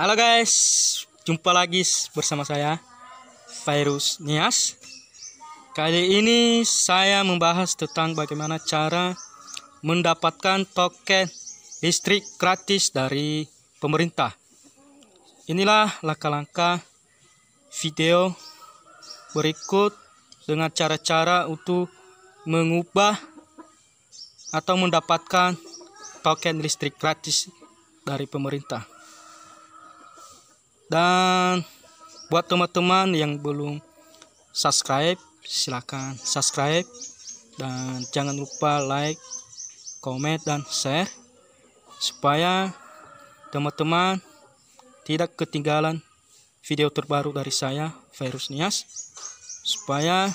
Halo guys, jumpa lagi bersama saya Virus Nias. Kali ini saya membahas tentang bagaimana cara mendapatkan token listrik gratis dari pemerintah. Inilah langkah-langkah video berikut dengan cara-cara untuk mengubah atau mendapatkan token listrik gratis dari pemerintah. Dan buat teman-teman yang belum subscribe, silakan subscribe dan jangan lupa like, komen dan share supaya teman-teman tidak ketinggalan video terbaru dari saya Virus Nias, supaya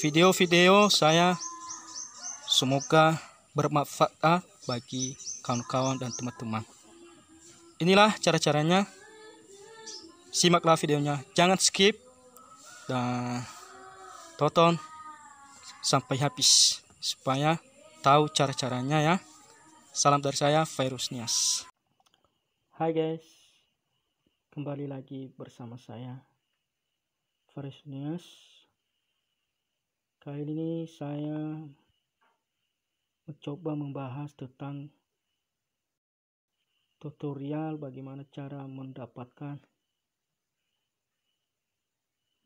video-video saya semoga bermanfaat bagi kawan-kawan dan teman-teman. Inilah cara-caranya. Simaklah videonya, jangan skip dan tonton sampai habis supaya tahu cara-caranya ya. Salam dari saya Virus Nias. Hai guys, kembali lagi bersama saya Virus Nias. Kali ini saya mencoba membahas tentang tutorial bagaimana cara mendapatkan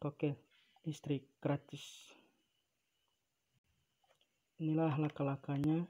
token listrik gratis. Inilah langkah-langkahnya.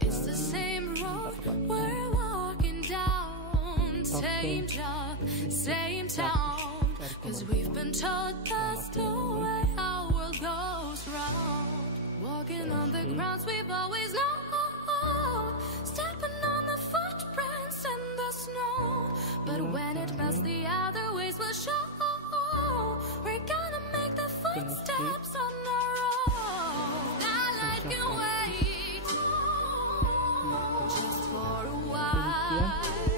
It's the same road we're walking down, same job, same town. Cause we've been told that's the way our world goes round. Walking on the grounds we've always known, stepping on the footprints in the snow. But when it melts, the other ways will show. We're gonna make the footsteps on our own. Starlight can wait. Sekian.